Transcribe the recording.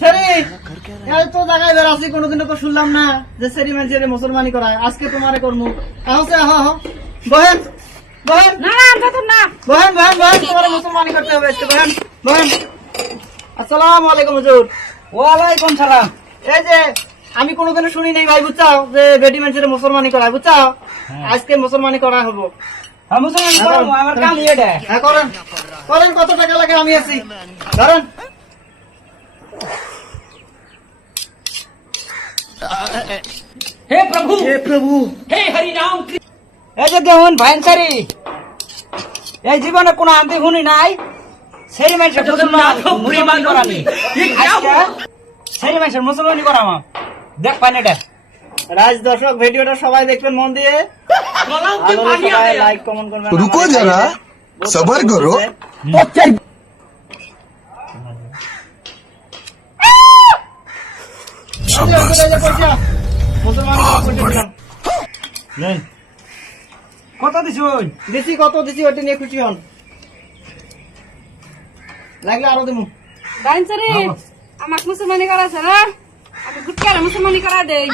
সেরি এই তো জায়গায় বের আছি, কোনোদিনও তো শুনলাম না যে সেরি মানুষের মুসলমানি করায়। আজকে তোমারে করমু। আহছে আহ বহেন বহেন না না আমরা তো না। বহেন বহেন বহেন, তোমারে মুসলমানি করতে হবে আজকে। বহেন বহেন। আসসালামু আলাইকুম হুজুর। ওয়ালাইকুম সালাম। এই যে আমি কোনোদিনও শুনি নাই ভাই, বুঝছাও, যে বেটি মানুষের মুসলমানি করায়, বুঝছাও। আজকে মুসলমানি করা হবো। মুসলমান করবো, আমার কাম এটা। হ্যাঁ করেন করেন, কত টাকা লাগে আমি আছি, ধরেন। হে প্রভু, হে প্রভু, হে হরি নাম। এই যে দেখুন ভাইনসারি, এই জীবনে কোনো আন্তি শুনি নাই সেই মানুষের মুসলমানি করানি। আজকে সেই মানুষের মুসলমানি করাম, দেখ পান এটা। রাজ দর্শক, ভিডিওটা সবাই দেখবেন মন দিয়ে, সবাই লাইক কমেন্ট করবেন। रुको जरा, सबर करो। কত দিছুন? দিছি, কত দিছি ওটা নিয়ে খুশি হন, লাগলে আরো দেবো। ডাইনসারি আমাকে মুসলমানি করাছে না, আমি গুটকার মুসলমানি করা দেই।